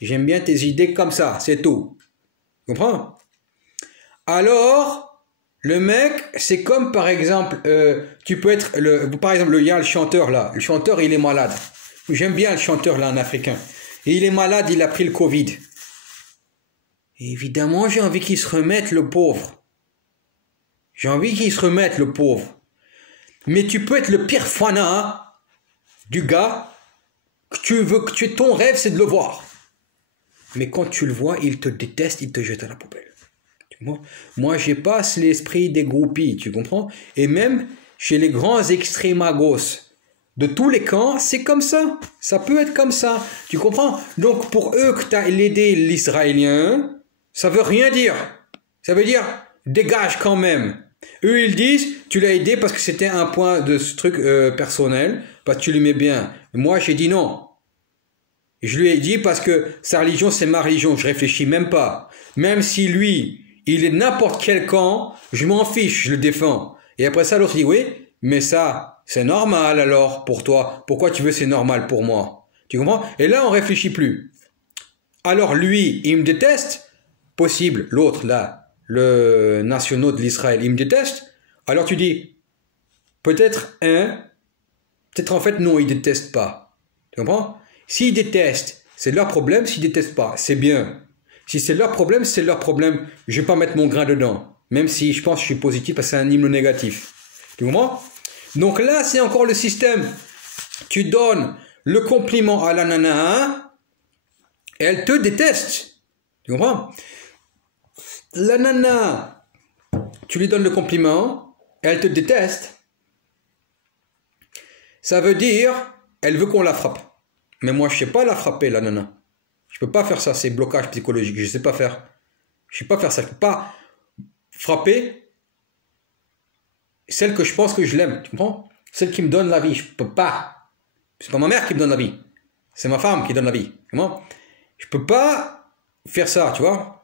J'aime bien tes idées comme ça, c'est tout. Tu comprends? Alors, le mec, c'est comme par exemple, tu peux être, par exemple, il y a le chanteur là. Le chanteur, il est malade. J'aime bien le chanteur là, en africain. Et il est malade, il a pris le Covid. Et évidemment, j'ai envie qu'il se remette, le pauvre. J'ai envie qu'il se remette, le pauvre. Mais tu peux être le pire fanat du gars que tu veux, ton rêve, c'est de le voir. Mais quand tu le vois, il te déteste, il te jette à la poubelle. Moi, j'ai pas l'esprit des groupies, tu comprends? Et même chez les grands extrémagos de tous les camps, c'est comme ça. Ça peut être comme ça. Tu comprends? Donc, pour eux que tu as aidé l'Israélien, ça veut rien dire. Ça veut dire, dégage quand même. Eux, ils disent, tu l'as aidé parce que c'était un point de ce truc personnel, parce que tu l'aimais bien. Moi, j'ai dit non. Je lui ai dit parce que sa religion, c'est ma religion. Je réfléchis même pas. Même si lui, il est n'importe quel camp, je m'en fiche, je le défends. Et après ça, l'autre dit, oui, mais ça, c'est normal alors pour toi. Pourquoi tu veux c'est normal pour moi? Tu comprends? Et là, on réfléchit plus. Alors lui, il me déteste. Possible, l'autre là, le national de l'Israël, il me déteste. Alors tu dis, peut-être peut-être en fait non, il déteste pas. Tu comprends? S'ils détestent, c'est leur problème. S'ils détestent pas, c'est bien. Si c'est leur problème, c'est leur problème. Je vais pas mettre mon grain dedans. Même si je pense que je suis positif parce que c'est un hymne négatif. Tu comprends? Donc là, c'est encore le système. Tu donnes le compliment à la nana, elle te déteste. Tu comprends? La nana, tu lui donnes le compliment, elle te déteste. Ça veut dire, elle veut qu'on la frappe. Mais moi, je sais pas la frapper, la nana. Je peux pas faire ça, c'est blocage psychologique. Je sais pas faire. Je sais pas faire ça. Je peux pas frapper celle que je pense que je l'aime. Tu comprends? Celle qui me donne la vie. Je peux pas. C'est pas ma mère qui me donne la vie. C'est ma femme qui donne la vie. Comment? Je peux pas faire ça, tu vois?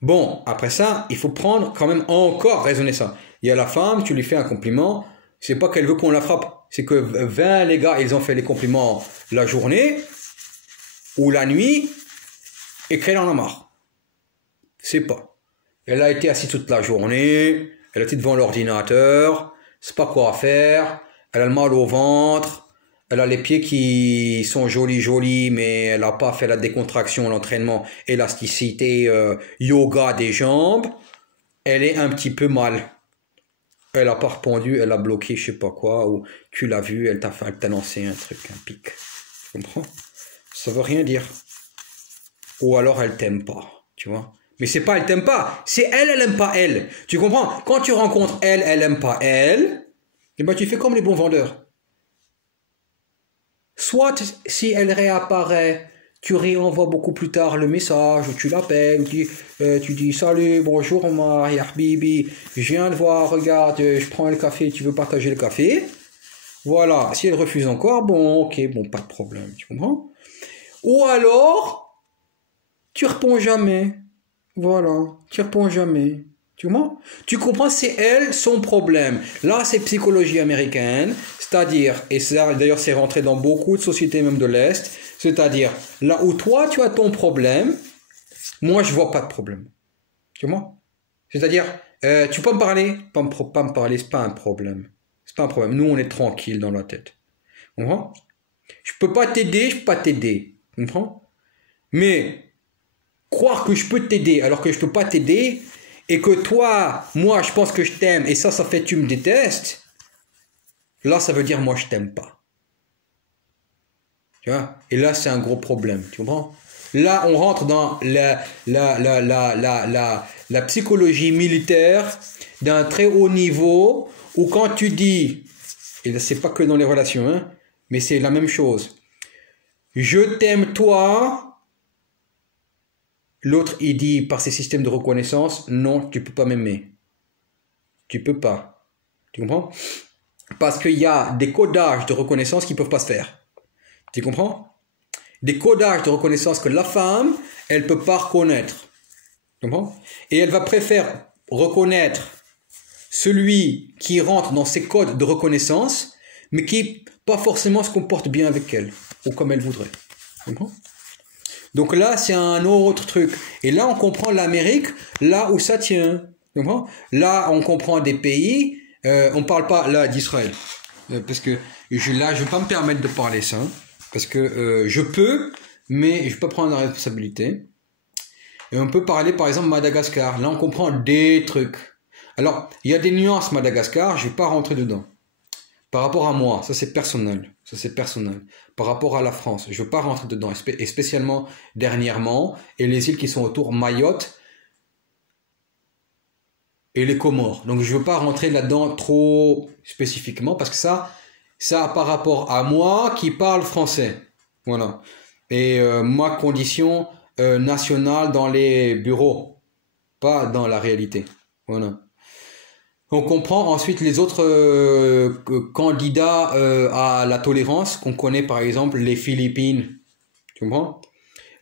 Bon, après ça, il faut prendre quand même encore raisonner ça. Il y a la femme, tu lui fais un compliment. C'est pas qu'elle veut qu'on la frappe. C'est que 20 les gars, ils ont fait les compliments la journée ou la nuit et qu'elle en a marre. C'est pas. Elle a été assise toute la journée, elle a été devant l'ordinateur, c'est pas quoi faire, elle a le mal au ventre, elle a les pieds qui sont jolis, mais elle n'a pas fait la décontraction, l'entraînement, élasticité, yoga des jambes. Elle est un petit peu mal. Elle a pas répondu, elle a bloqué je sais pas quoi, ou tu l'as vu, elle t'a lancé un truc, un pic. Tu comprends? Ça veut rien dire. Ou alors elle t'aime pas, tu vois. Mais c'est pas elle t'aime pas, c'est elle, elle aime pas elle. Tu comprends? Quand tu rencontres elle, elle aime pas elle, et ben tu fais comme les bons vendeurs. Soit si elle réapparaît, tu réenvoies beaucoup plus tard le message, ou tu l'appelles, tu dis salut, bonjour ma Bibi, je viens de voir, regarde, je prends le café, tu veux partager le café? Voilà, si elle refuse encore, bon, ok, bon, pas de problème, tu comprends? Ou alors, tu réponds jamais. Voilà, tu réponds jamais. Tu comprends? Tu comprends, c'est elle son problème. Là, c'est psychologie américaine, c'est-à-dire, et ça d'ailleurs c'est rentré dans beaucoup de sociétés même de l'Est, c'est-à-dire, là où toi tu as ton problème, moi je vois pas de problème. Tu vois? C'est-à-dire, tu peux me parler? Pas me parler, c'est pas un problème. C'est pas un problème. Nous, on est tranquille dans la tête. Tu comprends? Je peux pas t'aider, je peux pas t'aider. Tu comprends? Mais croire que je peux t'aider alors que je peux pas t'aider et que toi, moi, je pense que je t'aime et ça fait tu me détestes, là, ça veut dire moi, je t'aime pas. Tu vois? Et là, c'est un gros problème. Tu comprends? Là, on rentre dans la psychologie militaire d'un très haut niveau où quand tu dis, et là, c'est pas que dans les relations, hein, mais c'est la même chose. Je t'aime toi. L'autre, il dit par ses systèmes de reconnaissance, non, tu peux pas m'aimer. Tu peux pas. Tu comprends? Parce qu'il y a des codages de reconnaissance qui peuvent pas se faire. Tu comprends? Des codages de reconnaissance que la femme, elle peut pas reconnaître. Tu comprends? Et elle va préférer reconnaître celui qui rentre dans ses codes de reconnaissance, mais qui pas forcément se comporte bien avec elle, ou comme elle voudrait. Tu comprends? Donc là, c'est un autre truc. Et là, on comprend l'Amérique, là où ça tient. Tu comprends? Là, on comprend des pays, on parle pas là d'Israël. Parce que là, je vais pas me permettre de parler ça. Hein, parce que je peux, mais je peux pas prendre la responsabilité. Et on peut parler, par exemple, Madagascar. Là, on comprend des trucs. Alors, il y a des nuances Madagascar, je vais pas rentrer dedans. Par rapport à moi, ça c'est personnel. Ça c'est personnel. Par rapport à la France, je veux pas rentrer dedans. Et spécialement dernièrement, et les îles qui sont autour, Mayotte et les Comores. Donc je veux pas rentrer là-dedans trop spécifiquement parce que ça par rapport à moi qui parle français. Voilà. Et ma condition nationale dans les bureaux, pas dans la réalité. Voilà. On comprend ensuite les autres candidats à la tolérance, qu'on connaît par exemple les Philippines. Tu comprends?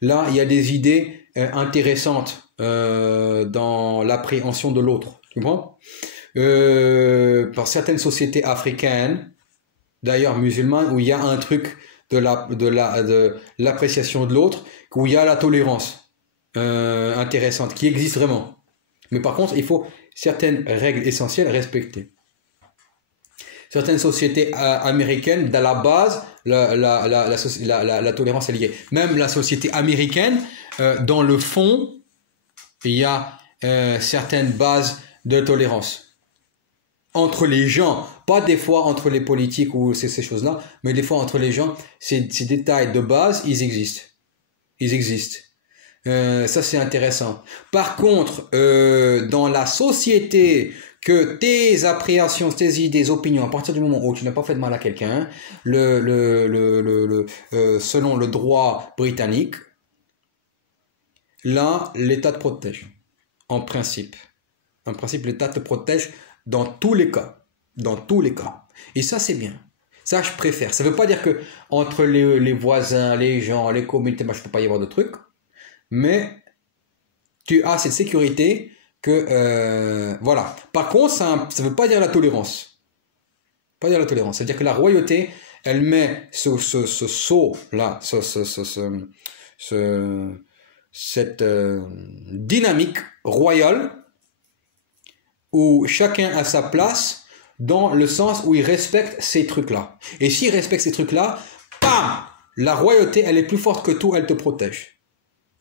Là, il y a des idées intéressantes dans l'appréhension de l'autre. Tu comprends? Par certaines sociétés africaines, d'ailleurs musulmanes, où il y a un truc de l'appréciation de l'autre, où il y a la tolérance intéressante, qui existe vraiment. Mais par contre, il faut certaines règles essentielles respectées. Certaines sociétés américaines, dans la base, la tolérance est liée. Même la société américaine, dans le fond, il y a certaines bases de tolérance. Entre les gens, pas des fois entre les politiques ou ces choses-là, mais des fois entre les gens, ces détails de base, ils existent. Ils existent. Ça c'est intéressant. Par contre, dans la société, que tes appréhensions, tes idées, opinions, à partir du moment où tu n'as pas fait de mal à quelqu'un, selon le droit britannique, là, l'État te protège. En principe. En principe, l'État te protège dans tous les cas. Dans tous les cas. Et ça, c'est bien. Ça, je préfère. Ça ne veut pas dire que entre les voisins, les gens, les communautés, il ne peut pas y avoir de trucs. Mais tu as cette sécurité que voilà. Par contre, ça ne veut pas dire la tolérance. Pas dire la tolérance. C'est-à-dire que la royauté, elle met ce saut là, cette dynamique royale où chacun a sa place dans le sens où il respecte ces trucs-là. Et s'il respecte ces trucs-là, bam, la royauté, elle est plus forte que tout, elle te protège.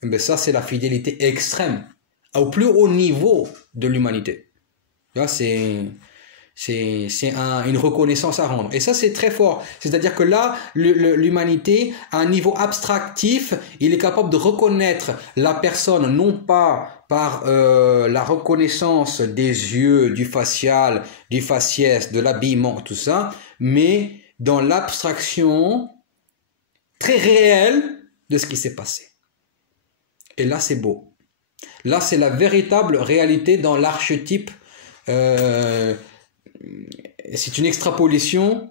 Mais ça, c'est la fidélité extrême, au plus haut niveau de l'humanité. Là, c'est une reconnaissance à rendre. Et ça, c'est très fort. C'est-à-dire que là, l'humanité, à un niveau abstractif, il est capable de reconnaître la personne, non pas par la reconnaissance des yeux, du facial, du faciès, de l'habillement, tout ça, mais dans l'abstraction très réelle de ce qui s'est passé. Et là, c'est beau. Là, c'est la véritable réalité dans l'archétype. C'est une extrapolation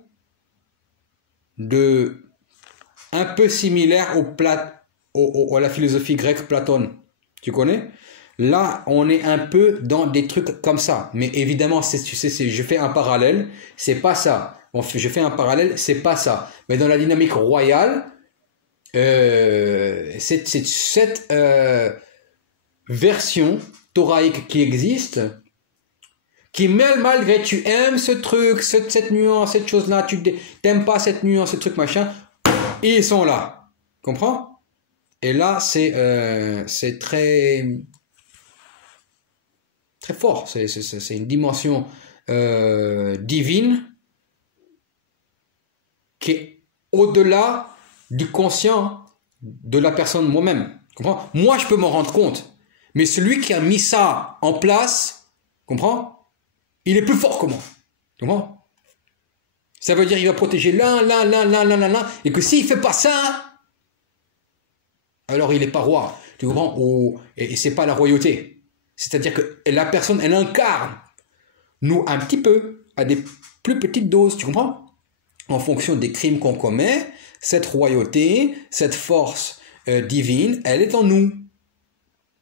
un peu similaire à la philosophie grecque Platon. Tu connais? Là, on est un peu dans des trucs comme ça. Mais évidemment, je fais un parallèle. C'est pas ça. Je fais un parallèle. C'est pas ça. Mais dans la dynamique royale, c'est cette version thoraïque qui existe, qui malgré tu aimes ce truc, cette nuance, cette chose-là, tu t'aimes pas cette nuance, ce truc machin, ils sont là. Comprends? Et là, c'est très très fort. C'est une dimension divine qui est au-delà du conscient de la personne moi-même. Comprends? Moi, je peux m'en rendre compte. Mais celui qui a mis ça en place, comprends? Il est plus fort que moi. Comprends? Ça veut dire qu'il va protéger l'un, et que s'il fait pas ça, alors il n'est pas roi. Tu comprends? Et c'est pas la royauté. C'est-à-dire que la personne, elle incarne, nous, un petit peu, à des plus petites doses. Tu comprends? En fonction des crimes qu'on commet, cette royauté, cette force divine, elle est en nous.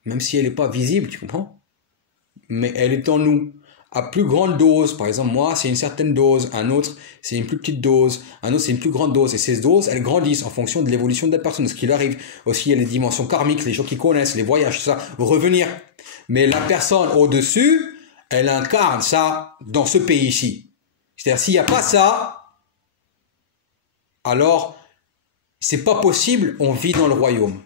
Même si elle n'est pas visible, tu comprends? Mais elle est en nous. à plus grande dose. Par exemple, moi, c'est une certaine dose, un autre, c'est une plus petite dose, un autre, c'est une plus grande dose. Et ces doses, elles grandissent en fonction de l'évolution de la personne, ce qui lui arrive. Aussi, il y a les dimensions karmiques, les gens qui connaissent, les voyages, tout ça, revenir. Mais la personne au-dessus, elle incarne ça dans ce pays-ci. C'est-à-dire, s'il n'y a pas ça, alors, c'est pas possible, on vit dans le royaume.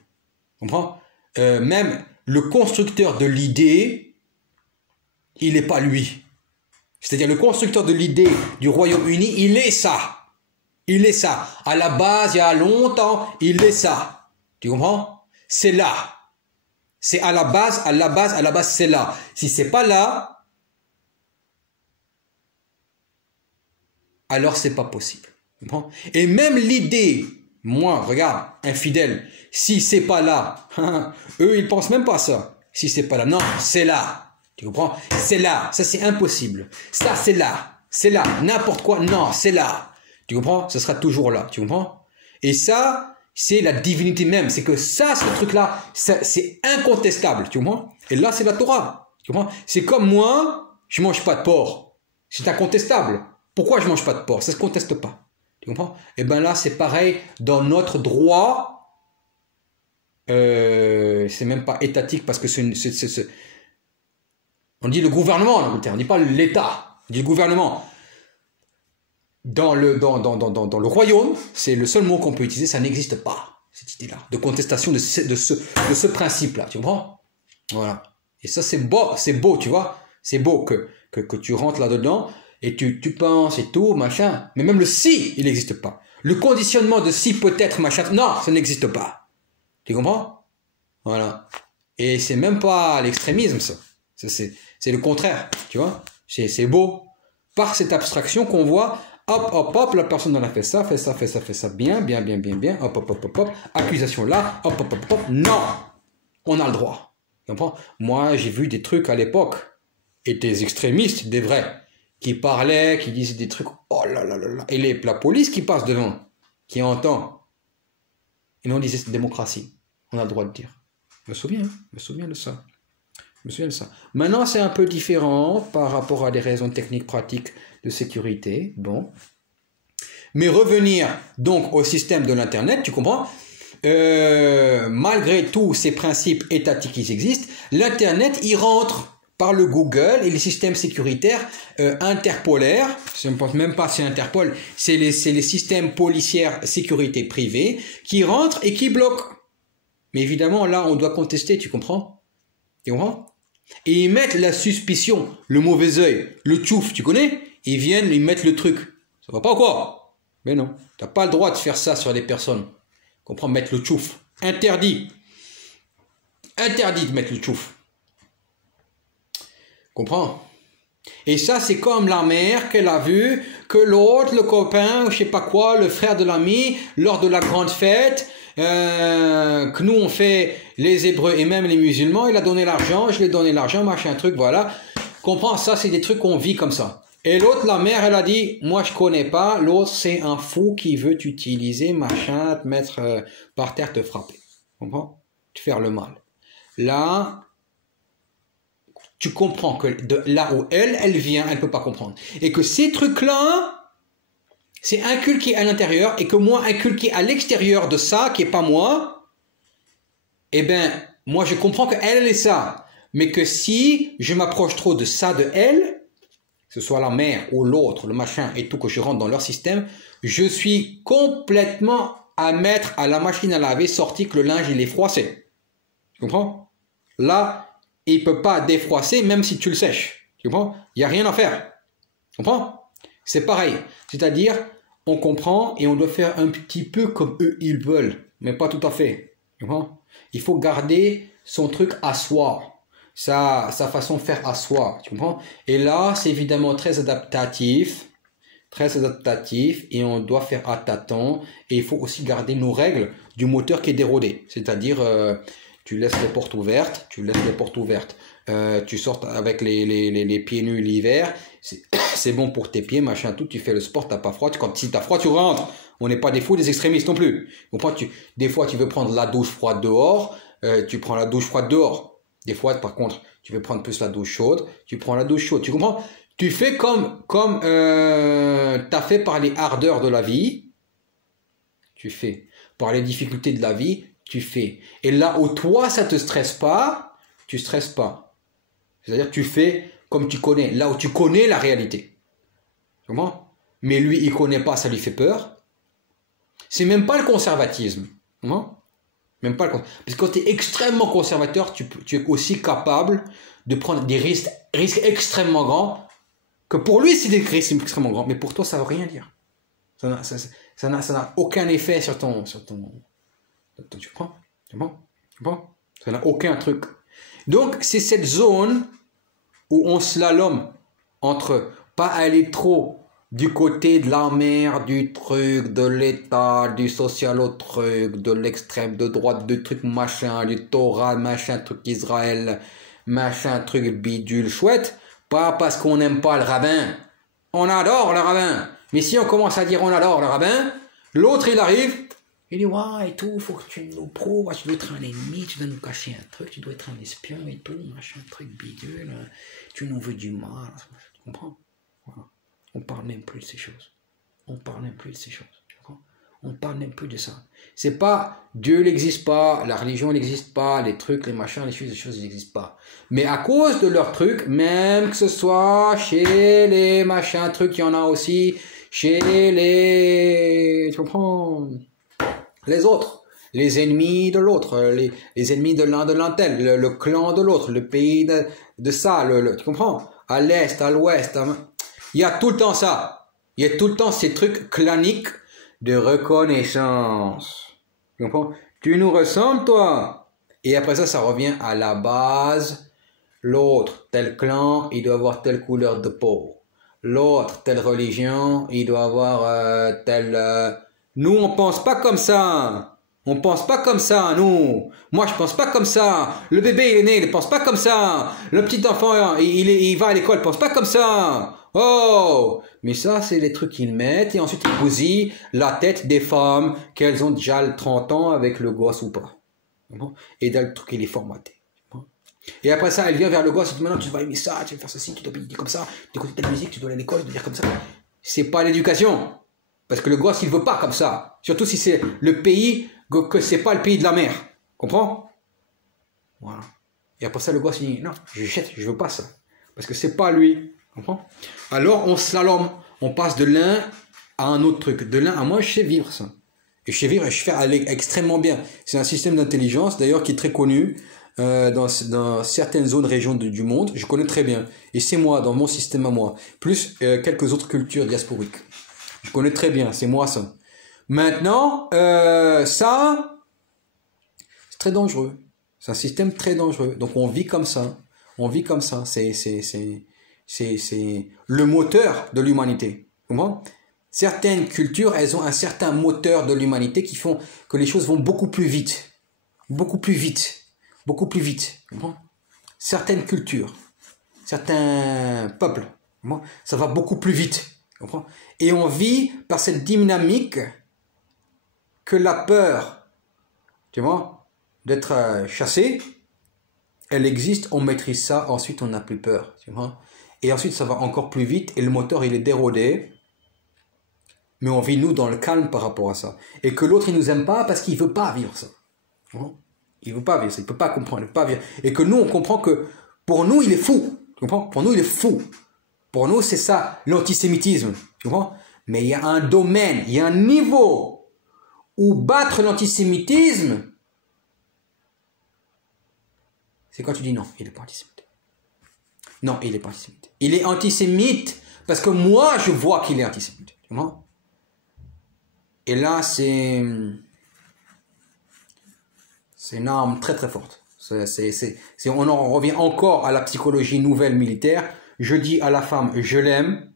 Tu comprends? Même le constructeur de l'idée, il n'est pas lui. C'est-à-dire le constructeur de l'idée du Royaume-Uni, il est ça. Il est ça. À la base, il y a longtemps, il est ça. Tu comprends? C'est là. C'est à la base, c'est là. Si c'est pas là, alors c'est pas possible. Tu comprends? Et même l'idée, moi, regarde, infidèle, si c'est pas là, eux, ils pensent même pas ça. Si c'est pas là, non, c'est là. Tu comprends? C'est là. Ça, c'est impossible. Ça, c'est là. C'est là. N'importe quoi. Non, c'est là. Tu comprends? Ça sera toujours là. Tu comprends? Et ça, c'est la divinité même. C'est que ça, ce truc-là, c'est incontestable. Tu comprends? Et là, c'est la Torah. Tu comprends? C'est comme moi, je mange pas de porc. C'est incontestable. Pourquoi je mange pas de porc? Ça se conteste pas. Tu comprends? Et ben là, c'est pareil. Dans notre droit, c'est même pas étatique parce que on dit le gouvernement en Angleterre, on ne dit pas l'État, on dit le gouvernement. Dans le royaume, c'est le seul mot qu'on peut utiliser, ça n'existe pas, cette idée-là, de contestation de ce principe-là, tu comprends? Voilà. Et ça, c'est beau, tu vois? C'est beau que tu rentres là-dedans et tu penses et tout, machin. Mais même le si, il n'existe pas. Le conditionnement de si peut-être, machin, non, ça n'existe pas. Tu comprends? Voilà. Et c'est même pas l'extrémisme, ça. C'est le contraire, tu vois. C'est beau. Par cette abstraction qu'on voit, hop, hop, hop, la personne en a fait ça, bien, hop, hop, hop, hop, hop, accusation là, hop, hop, hop, hop, non, on a le droit. Tu comprends? Moi, j'ai vu des trucs à l'époque, et des extrémistes, des vrais, qui parlaient, qui disaient des trucs, oh là là là là, et la police qui passe devant, qui entend, et nous on disait c'est démocratie, on a le droit de dire. Je me souviens de ça. Maintenant, c'est un peu différent par rapport à des raisons techniques pratiques de sécurité. Bon. Mais revenir donc au système de l'Internet, tu comprends? Malgré tous ces principes étatiques qui existent, l'Internet, il rentre par le Google et les systèmes sécuritaires interpolaires. Je ne pense même pas c'est Interpol, c'est les systèmes policières sécurité privée qui rentrent et qui bloquent. Mais évidemment, là, on doit contester, tu comprends? Tu comprends? Et ils mettent la suspicion, le mauvais œil, le tchouf, tu connais? Ils viennent, ils mettent le truc. Ça va pas ou quoi? Mais non, t'as pas le droit de faire ça sur les personnes. Comprends? Mettre le tchouf. Interdit. Interdit de mettre le tchouf. Comprends? Et ça, c'est comme la mère qu'elle a vu que l'autre, le copain, je sais pas quoi, le frère de l'ami, lors de la grande fête, que nous on fait les Hébreux et même les musulmans, il a donné l'argent, je lui ai donné l'argent, machin truc, voilà. Comprends, ça c'est des trucs qu'on vit comme ça. Et l'autre, la mère, elle a dit, moi je connais pas, l'autre c'est un fou qui veut t'utiliser, machin, te mettre par terre, te frapper. Comprends? Te faire le mal. Là, tu comprends que de là où elle vient, elle peut pas comprendre. Et que ces trucs-là, c'est inculqué à l'intérieur et que moi, inculqué à l'extérieur de ça, qui est pas moi, eh ben, moi, je comprends qu'elle est ça. Mais que si je m'approche trop de ça de elle, que ce soit la mère ou l'autre, le machin et tout, que je rentre dans leur système, je suis complètement à mettre à la machine à laver sorti que le linge, il est froissé. Tu comprends? Là, il peut pas défroisser même si tu le sèches. Tu comprends? Il n'y a rien à faire. Tu comprends? C'est pareil. C'est-à-dire, on comprend et on doit faire un petit peu comme eux, ils veulent. Mais pas tout à fait. Tu comprends? Il faut garder son truc à soi. Sa façon de faire à soi. Tu comprends? Et là, c'est évidemment très adaptatif. Très adaptatif. Et on doit faire à tâtons. Et il faut aussi garder nos règles du moteur qui est dérodé. C'est-à-dire, tu laisses les portes ouvertes. Tu sors avec les pieds nus l'hiver. C'est bon pour tes pieds, machin, tout. Tu fais le sport, t'as pas froid. Si t'as froid, tu rentres. On n'est pas des fous, des extrémistes non plus. Des fois, tu veux prendre la douche froide dehors. Tu prends la douche froide dehors. Des fois, par contre, Tu veux prendre plus la douche chaude, tu prends la douche chaude. Tu comprends? Tu fais comme tu as fait par les ardeurs de la vie, tu fais. Par les difficultés de la vie, tu fais. Et là où toi, ça te stresse pas, tu stresses pas. C'est-à-dire tu fais comme tu connais, là où tu connais la réalité. Tu comprends? Mais lui, il connaît pas, ça lui fait peur. C'est même pas le conservatisme. Tu comprends? Même pas le conservatisme. Parce que quand tu es extrêmement conservateur, tu es aussi capable de prendre des risques extrêmement grands. Que pour lui, c'est des risques extrêmement grands, mais pour toi, ça ne veut rien dire. Ça n'a aucun effet sur ton tu comprends? Tu comprends? Ça n'a aucun truc. Donc, c'est cette zone où on slalome entre pas aller trop du côté de la mer, du truc, de l'État, du social au truc, de l'extrême, de droite, du truc machin, du Torah, machin, truc Israël, machin, truc bidule, chouette. Pas parce qu'on n'aime pas le rabbin. On adore le rabbin. Mais si on commence à dire on adore le rabbin, l'autre il arrive, il dit ouais et tout, faut que tu nous prouves, tu dois être un ennemi, tu dois nous cacher un truc, tu dois être un espion et tout, machin, truc bidule, tu nous veux du mal. Tu comprends? Voilà. On parle même plus de ces choses. On parle même plus de ces choses. Tu comprends? On parle même plus de ça. C'est pas Dieu n'existe pas, la religion n'existe pas, les trucs, les machins, les choses n'existent pas. Mais à cause de leurs trucs, même que ce soit chez les machins trucs, il y en a aussi chez les... Tu comprends? Les autres. Les ennemis de l'autre, les ennemis de l'un de l'intel, le clan de l'autre, le pays de ça, tu comprends? À l'est, à l'ouest, il y a tout le temps ça. Il y a tout le temps ces trucs claniques de reconnaissance. Tu comprends? Tu nous ressembles, toi. Et après ça, ça revient à la base. L'autre, tel clan, il doit avoir telle couleur de peau. L'autre, telle religion, il doit avoir telle... Nous, on pense pas comme ça. On pense pas comme ça, nous. Moi, je pense pas comme ça. Le bébé, il est né, il pense pas comme ça. Le petit enfant, il va à l'école, il pense pas comme ça. Oh! Mais ça, c'est les trucs qu'ils mettent et ensuite ils bousillent la tête des femmes qu'elles ont déjà 30 ans avec le gosse ou pas. Et dans le truc, il est formaté. Et après ça, elle vient vers le gosse et dit maintenant tu vas aimer ça, tu vas faire ceci, tu dois dire comme ça, tu écoutes telle musique, tu dois aller à l'école, tu dois dire comme ça. C'est pas l'éducation. Parce que le gosse, il veut pas comme ça. Surtout si c'est le pays, que c'est pas le pays de la mer. Comprends? Voilà. Et après ça, le gosse, il dit non, je jette, je veux pas ça. Parce que c'est pas lui. Comprends? Alors, on slalom. On passe de l'un à un autre truc. De l'un à moi, je sais vivre ça. Et je sais vivre et je fais aller extrêmement bien. C'est un système d'intelligence, d'ailleurs, qui est très connu dans certaines zones, régions du monde. Je connais très bien. Et c'est moi, dans mon système à moi. Plus quelques autres cultures diasporiques. Je connais très bien, c'est moi ça. Maintenant, ça, c'est très dangereux. C'est un système très dangereux. Donc on vit comme ça. On vit comme ça. C'est le moteur de l'humanité. Comment? Certaines cultures, elles ont un certain moteur de l'humanité qui font que les choses vont beaucoup plus vite. Beaucoup plus vite. Beaucoup plus vite. Comment? Certaines cultures, certains peuples, comment? Ça va beaucoup plus vite. Comprends? Et on vit par cette dynamique que la peur, tu vois, d'être chassé, elle existe, on maîtrise ça, ensuite on n'a plus peur, tu vois. Et ensuite ça va encore plus vite et le moteur il est dérodé, mais on vit nous dans le calme par rapport à ça. Et que l'autre il nous aime pas parce qu'il veut pas vivre ça. Tu vois? Il veut pas vivre ça, il peut pas comprendre, il peut pas vivre. Et que nous on comprend que pour nous il est fou, tu comprends? Pour nous il est fou. Pour nous, c'est ça, l'antisémitisme. Tu comprends? Mais il y a un domaine, il y a un niveau où battre l'antisémitisme, c'est quand tu dis non, il n'est pas antisémite. Non, il n'est pas antisémite. Il est antisémite parce que moi, je vois qu'il est antisémite. Tu comprends? Et là, c'est une arme très très forte. On en revient encore à la psychologie nouvelle militaire. Je dis à la femme, je l'aime,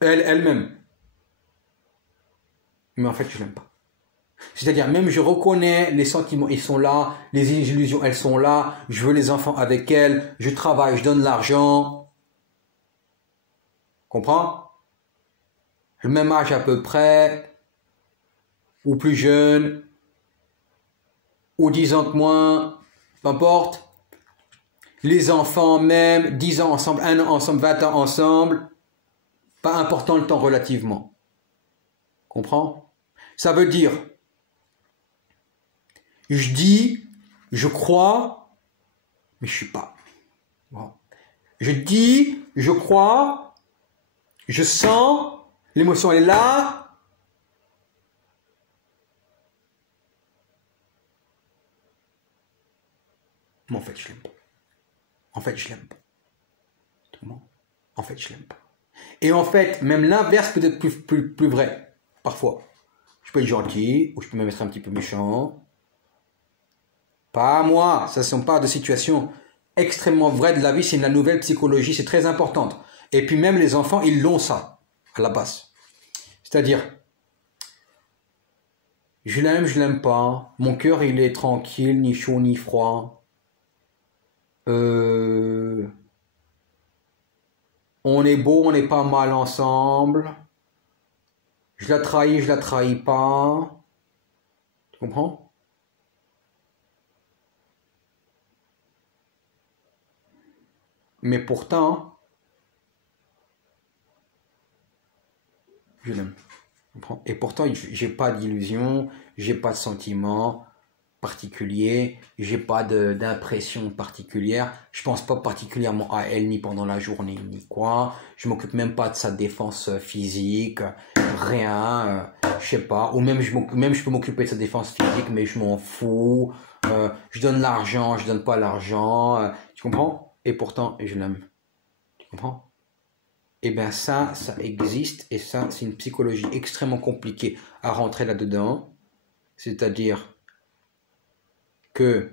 elle-même. Mais en fait, je l'aime pas. C'est-à-dire, même je reconnais les sentiments, ils sont là, les illusions, elles sont là, je veux les enfants avec elle, je travaille, je donne l'argent. Comprends? Le même âge à peu près, ou plus jeune, ou 10 ans de moins, peu importe. Les enfants même, 10 ans ensemble, 1 an ensemble, 20 ans ensemble, pas important le temps relativement. Comprends? Ça veut dire, je dis, je crois, mais je suis pas. Bon. Je dis, je crois, je sens, l'émotion est là. Mais en fait, je l'aime pas. En fait, je l'aime pas. Comment? En fait, je l'aime pas. Et en fait, même l'inverse peut être plus vrai, parfois. Je peux être gentil, ou je peux même être un petit peu méchant. Pas moi, ça ne sont pas de situations extrêmement vraies de la vie, c'est la nouvelle psychologie, c'est très importante. Et puis même les enfants, ils l'ont ça, à la base. C'est-à-dire, je l'aime pas, mon cœur il est tranquille, ni chaud ni froid. On est beau, on n'est pas mal ensemble. Je la trahis pas. Tu comprends? Mais pourtant, je l'aime. Et pourtant, j'ai pas d'illusion, j'ai pas de sentiments particuliers, j'ai pas d'impression particulière. Je pense pas particulièrement à elle ni pendant la journée ni quoi. Je m'occupe même pas de sa défense physique, rien. Je sais pas. Ou même je peux m'occuper de sa défense physique, mais je m'en fous. Je donne l'argent, je donne pas l'argent. Tu comprends? Et pourtant, je l'aime. Tu comprends? Eh bien ça existe et ça, c'est une psychologie extrêmement compliquée à rentrer là-dedans. C'est-à-dire que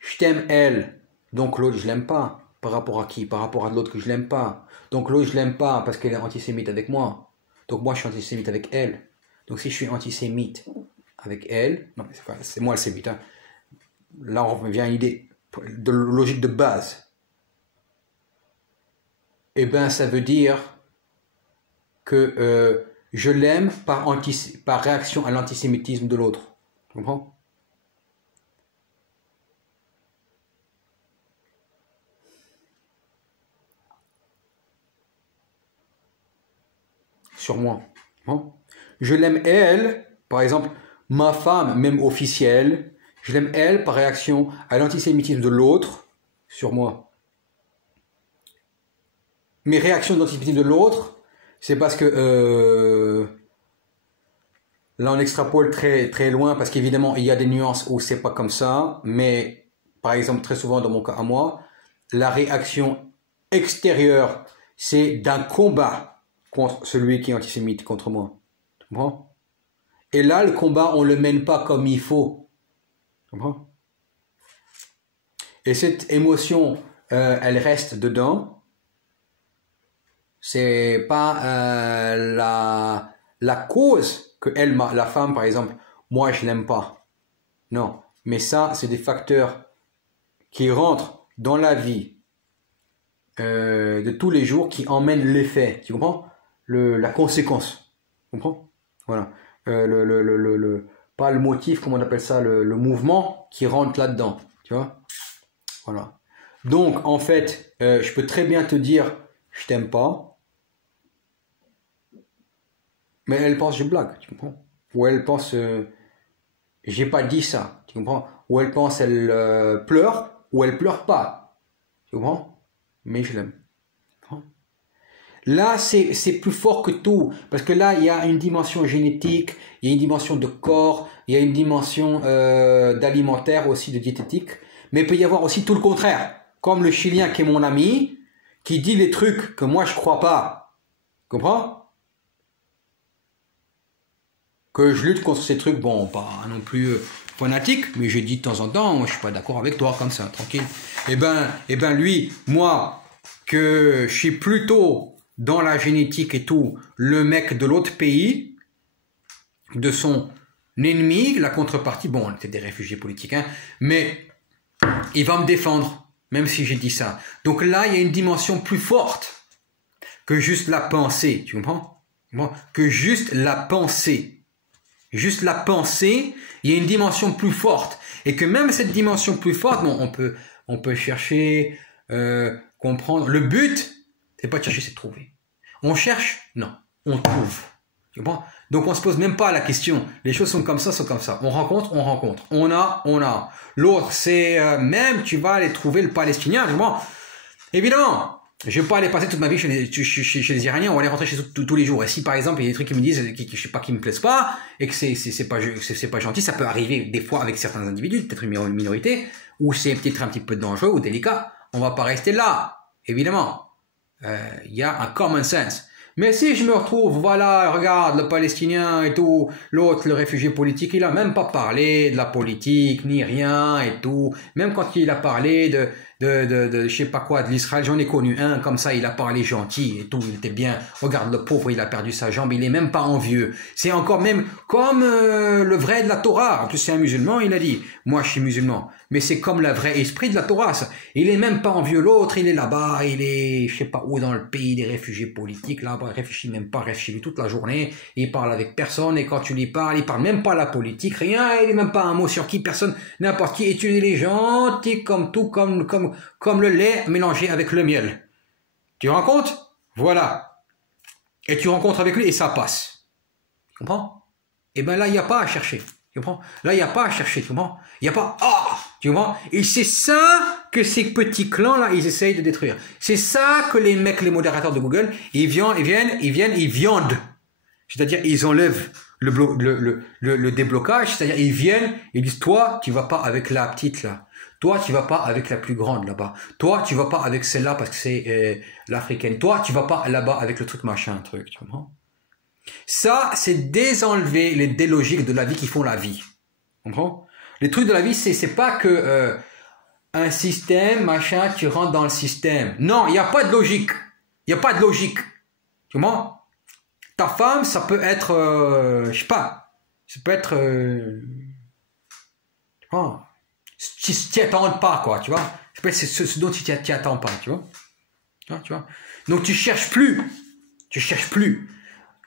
je t'aime elle, donc l'autre je l'aime pas. Par rapport à qui? Par rapport à l'autre que je l'aime pas. Donc l'autre je l'aime pas parce qu'elle est antisémite avec moi. Donc moi je suis antisémite avec elle. Donc si je suis antisémite avec elle, non c'est moi le sémite. Hein. Là on revient à une idée de logique de base. Eh bien, ça veut dire que je l'aime par réaction à l'antisémitisme de l'autre. Tu comprends? Sur moi. Hein? Je l'aime elle, par exemple, ma femme, même officielle, je l'aime elle par réaction à l'antisémitisme de l'autre sur moi. Mes réactions d'antisémitisme de l'autre, c'est parce que là on extrapole très très loin parce qu'évidemment il y a des nuances où c'est pas comme ça, mais par exemple très souvent dans mon cas à moi, la réaction extérieure c'est d'un combat contre celui qui est antisémite contre moi. Tu comprends? Et là le combat on le mène pas comme il faut. Tu comprends? Et cette émotion elle reste dedans. C'est pas la cause que elle, la femme par exemple, moi je l'aime pas. Non, mais ça c'est des facteurs qui rentrent dans la vie de tous les jours qui emmènent l'effet. Tu comprends? La conséquence. Tu comprends? Voilà. Pas le motif, comment on appelle ça, le mouvement qui rentre là-dedans. Tu vois? Voilà. Donc en fait, je peux très bien te dire je t'aime pas. Mais elle pense je blague, tu comprends? Ou elle pense j'ai pas dit ça, tu comprends? Ou elle pense elle pleure, ou elle pleure pas, tu comprends? Mais je l'aime. Là, c'est plus fort que tout, parce que là, il y a une dimension génétique, il y a une dimension de corps, il y a une dimension d'alimentaire aussi, de diététique, mais il peut y avoir aussi tout le contraire, comme le Chilien qui est mon ami, qui dit les trucs que moi je crois pas, tu comprends? Que je lutte contre ces trucs, bon, pas non plus fanatique, mais j'ai dit de temps en temps, moi, je suis pas d'accord avec toi, comme ça, tranquille. Eh ben, lui, moi, que je suis plutôt dans la génétique et tout, le mec de l'autre pays, de son ennemi, la contrepartie, bon, on était des réfugiés politiques, hein, mais il va me défendre, même si j'ai dit ça. Donc là, il y a une dimension plus forte que juste la pensée, tu comprends? Bon, que juste la pensée. Juste la pensée, il y a une dimension plus forte. Et que même cette dimension plus forte, bon, on peut chercher, comprendre. Le but, c'est pas de chercher, c'est de trouver. On cherche? Non. On trouve. Tu comprends? Donc on se pose même pas la question. Les choses sont comme ça, sont comme ça. On rencontre, on rencontre. On a. L'autre, c'est même tu vas aller trouver le Palestinien. Tu comprends? Évidemment. Je vais pas aller passer toute ma vie chez les Iraniens, on va aller rentrer chez eux tous les jours. Et si par exemple il y a des trucs qui me disent, je sais pas, qui me plaisent pas, et que c'est pas gentil, ça peut arriver des fois avec certains individus, peut-être une minorité, où c'est peut-être un petit peu dangereux ou délicat, on va pas rester là, évidemment. Il y a un common sense. Mais si je me retrouve, voilà, regarde, le Palestinien et tout, l'autre, le réfugié politique, il a même pas parlé de la politique, ni rien et tout. Même quand il a parlé de je sais pas quoi, de l'Israël, j'en ai connu un, comme ça, il a parlé gentil et tout, il était bien. Regarde, le pauvre, il a perdu sa jambe, il est même pas envieux. C'est encore même comme le vrai de la Torah. En plus, c'est un musulman, il a dit, moi, je suis musulman. Mais c'est comme le vrai esprit de la Torah, ça. Il est même pas envieux, l'autre, il est là-bas, il est, je sais pas où, dans le pays des réfugiés politiques, là-bas, il réfléchit même pas, réfléchit toute la journée, il parle avec personne, et quand tu lui parles, il parle même pas la politique, rien, il est même pas un mot sur qui, personne, n'importe qui, et tu dis les gentils comme tout, comme le lait mélangé avec le miel. Tu rencontres? Voilà. Et tu rencontres avec lui, et ça passe. Tu comprends? Et ben là, il n'y a pas à chercher. Tu comprends? Là, il n'y a pas à chercher, tu comprends? Il n'y a pas, tu comprends? Et c'est ça que ces petits clans-là, ils essayent de détruire. C'est ça que les mecs, les modérateurs de Google, ils viandent. C'est-à-dire, ils enlèvent le déblocage, c'est-à-dire, ils viennent, ils disent, toi, tu vas pas avec la petite, là. Toi, tu vas pas avec la plus grande, là-bas. Toi, tu vas pas avec celle-là parce que c'est l'africaine. Toi, tu vas pas là-bas avec le truc machin, truc, tu comprends? Ça, c'est désenlever les délogiques de la vie qui font la vie. Tu comprends? Les trucs de la vie, c'est pas que un système, machin, tu rentres dans le système. Non, il n'y a pas de logique. Il n'y a pas de logique. Tu comprends? Ta femme, ça peut être, je sais pas, ça peut être, tu vois, si tu attends pas, quoi, tu vois? C'est ce dont tu t'y attends pas, tu vois? Tu vois? Donc tu cherches plus. Tu cherches plus.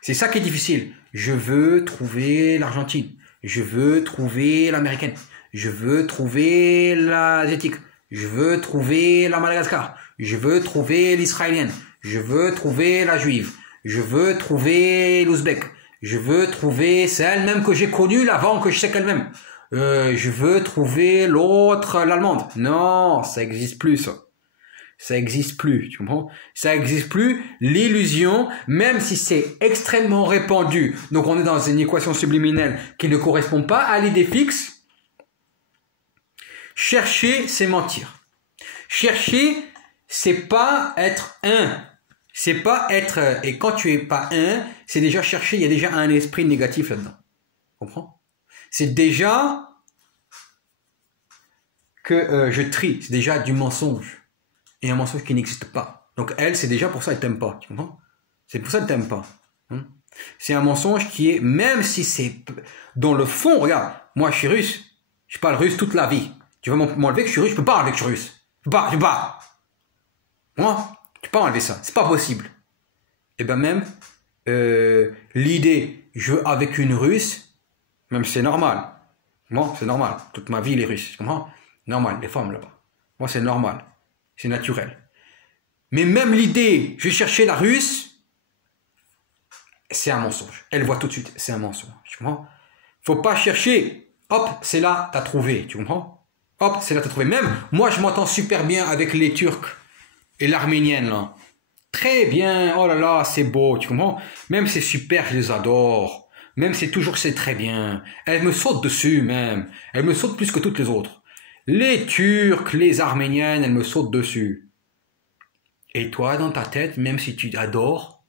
C'est ça qui est difficile. Je veux trouver l'Argentine. Je veux trouver l'américaine. Je veux trouver l'asiatique. Je veux trouver la Madagascar. Je veux trouver l'israélienne. Je veux trouver la juive. Je veux trouver l'ouzbek. Je veux trouver celle même que j'ai connue avant que je sais qu'elle-même. Je veux trouver l'autre, l'allemande. Non, ça existe plus, ça. Ça existe plus, tu comprends? Ça existe plus. L'illusion, même si c'est extrêmement répandu, donc on est dans une équation subliminelle qui ne correspond pas à l'idée fixe. Chercher, c'est mentir. Chercher, c'est pas être un. C'est pas être, et quand tu es pas un, c'est déjà chercher, il y a déjà un esprit négatif là-dedans. Tu comprends? C'est déjà que je trie, c'est déjà du mensonge. Et un mensonge qui n'existe pas. Donc elle, c'est déjà pour ça qu'elle t'aime pas, tu comprends? C'est pour ça qu'elle t'aime pas. Hein? C'est un mensonge qui est, même si c'est dans le fond, regarde, moi je suis russe, je parle russe toute la vie. Tu vas m'enlever que je suis russe, je peux pas enlever que je suis russe. Tu peux pas. Moi, tu peux pas enlever ça, c'est pas possible. Et ben même, l'idée, je veux avec une russe, même c'est normal. Moi, c'est normal. Toute ma vie, les Russes, tu comprends? Normal, les femmes là-bas. Moi, c'est normal. C'est naturel. Mais même l'idée, je vais chercher la russe, c'est un mensonge. Elle voit tout de suite, c'est un mensonge. Tu comprends? Faut pas chercher. Hop, c'est là, t'as trouvé. Tu comprends? Hop, c'est là, t'as trouvé. Même, moi, je m'entends super bien avec les Turcs et l'Arménienne, là. Très bien. Oh là là, c'est beau. Tu comprends? Même c'est super, je les adore. Même c'est toujours, c'est très bien. Elles me sautent dessus, même. Elles me sautent plus que toutes les autres. Les Turcs, les Arméniennes, elles me sautent dessus. Et toi, dans ta tête, même si tu adores,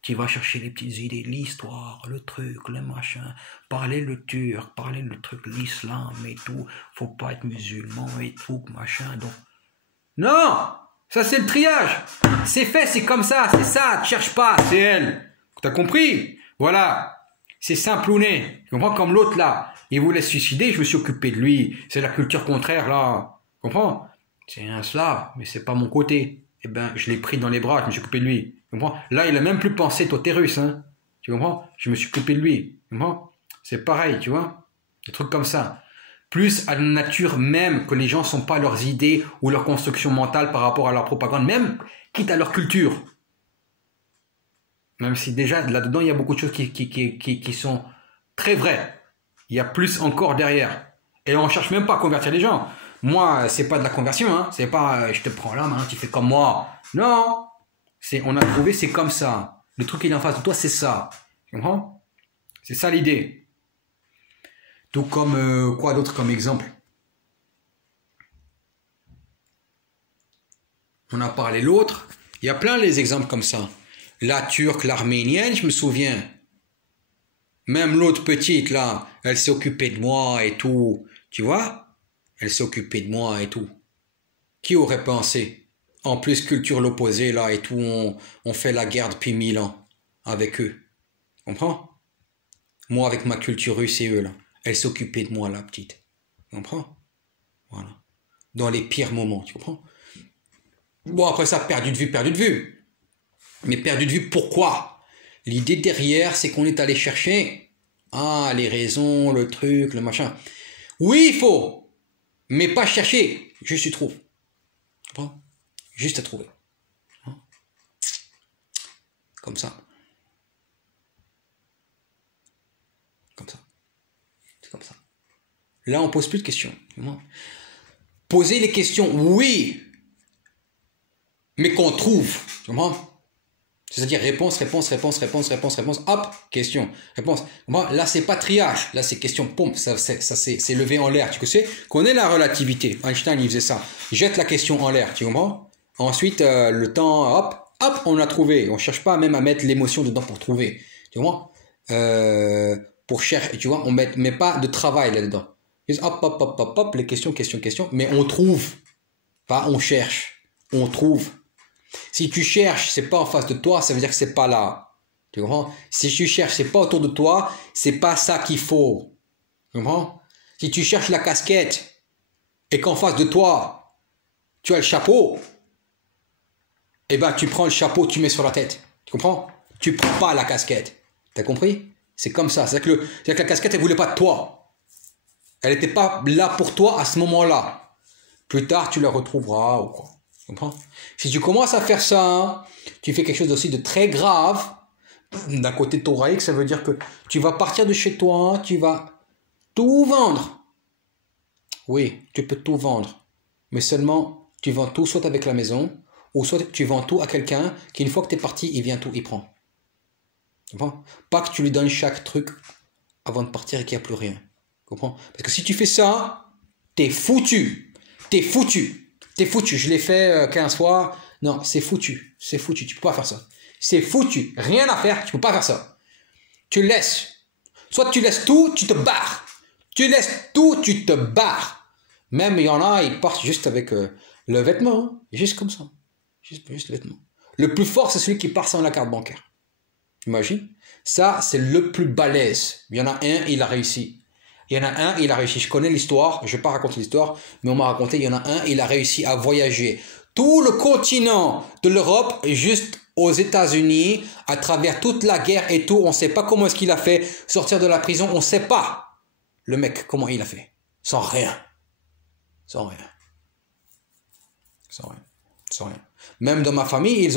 tu vas chercher les petites idées, l'histoire, le truc, le machin, parler le turc, parler le truc, l'islam et tout, faut pas être musulman et tout, machin, donc. Non! Ça c'est le triage! C'est fait, c'est comme ça, c'est ça, tu cherches pas, c'est elle. T'as compris? Voilà. C'est simplouné. Tu comprends? Comme l'autre là. Il voulait se suicider, je me suis occupé de lui. C'est la culture contraire là. Tu comprends? C'est un slave, mais c'est pas mon côté. Eh ben, je l'ai pris dans les bras, je me suis occupé de lui. Tu comprends? Là, il a même plus pensé, toi t'es russe, hein. Tu comprends? Je me suis occupé de lui. Tu comprends? C'est pareil, tu vois? Des trucs comme ça. plus à la nature même, que les gens ne sont pas leurs idées ou leur construction mentale par rapport à leur propagande, même quitte à leur culture. Même si déjà, là-dedans, il y a beaucoup de choses qui sont très vraies. Il y a plus encore derrière. Et on ne cherche même pas à convertir les gens. Moi, c'est pas de la conversion, hein. C'est pas je te prends là, maintenant tu fais comme moi. Non. On a trouvé, c'est comme ça. Le truc qui est en face de toi, c'est ça. Tu comprends? C'est ça l'idée. Tout comme, quoi d'autre comme exemple? On a parlé l'autre. Il y a plein les exemples comme ça. La turque, l'arménienne, je me souviens. Même l'autre petite, là, elle s'est occupée de moi et tout. Tu vois? Elle s'est occupée de moi et tout. Qui aurait pensé? En plus, culture l'opposé, là, et tout, on fait la guerre depuis 1000 ans avec eux. Tu comprends? Moi, avec ma culture russe et eux, là. Elle s'est occupée de moi, la petite. Tu comprends? Voilà. Dans les pires moments, tu comprends? Bon, après ça, perdu de vue, perdu de vue. Mais perdu de vue, pourquoi? L'idée derrière, c'est qu'on est allé chercher, les raisons, le truc, le machin. Oui, il faut, mais pas chercher, juste tu trouves. Juste à trouver. Comme ça. Comme ça. C'est comme ça. Là, on pose plus de questions. Poser les questions, oui, mais qu'on trouve. Tu comprends? C'est-à-dire réponse, hop, question, réponse. Là, c'est pas triage, là, c'est question, pompe, ça c'est levé en l'air. Tu sais, connais la relativité. Einstein, il faisait ça. Jette la question en l'air, tu comprends? Ensuite, le temps, hop, on a trouvé. On cherche pas même à mettre l'émotion dedans pour trouver. Tu comprends? Pour chercher, tu vois, on met pas de travail là-dedans. Juste hop, les questions, mais on trouve. Pas on cherche, on trouve. Si tu cherches, c'est pas en face de toi, ça veut dire que c'est pas là. Tu comprends? Si tu cherches, c'est pas autour de toi, c'est pas ça qu'il faut. Tu comprends? Si tu cherches la casquette et qu'en face de toi, tu as le chapeau, eh ben tu prends le chapeau, tu mets sur la tête. Tu comprends? Tu prends pas la casquette. T'as compris? C'est comme ça. C'est-à-dire que la casquette, elle voulait pas de toi. Elle n'était pas là pour toi à ce moment-là. Plus tard, tu la retrouveras ou quoi. Tu comprends? Si tu commences à faire ça, tu fais quelque chose aussi de très grave. D'un côté thoraïque, ça veut dire que tu vas partir de chez toi, tu vas tout vendre. Oui, tu peux tout vendre. Mais seulement, tu vends tout soit avec la maison, ou soit tu vends tout à quelqu'un qui, une fois que tu es parti, il vient tout, il prend. Tu comprends? Pas que tu lui donnes chaque truc avant de partir et qu'il n'y a plus rien. Tu comprends? Parce que si tu fais ça, t'es foutu. T'es foutu. T'es foutu. Je l'ai fait 15 fois. Non, c'est foutu. C'est foutu. Tu peux pas faire ça. C'est foutu. Rien à faire. Tu peux pas faire ça. Tu laisses. Soit tu laisses tout, tu te barres. Tu laisses tout, tu te barres. Même il y en a, ils partent juste avec le vêtement. Hein. Juste comme ça. Juste le vêtement. Le plus fort, c'est celui qui part sans la carte bancaire. Imagine. Ça, c'est le plus balèze. Il y en a un, il a réussi. Il y en a un, il a réussi. Je connais l'histoire. Je ne vais pas raconter l'histoire, mais on m'a raconté. Il y en a un, il a réussi à voyager tout le continent de l'Europe, juste aux États-Unis, à travers toute la guerre et tout. On ne sait pas comment est-ce qu'il a fait sortir de la prison. On ne sait pas. Le mec, comment il a fait. Sans rien. Sans rien. Sans rien. Sans rien. Même dans ma famille, ils ont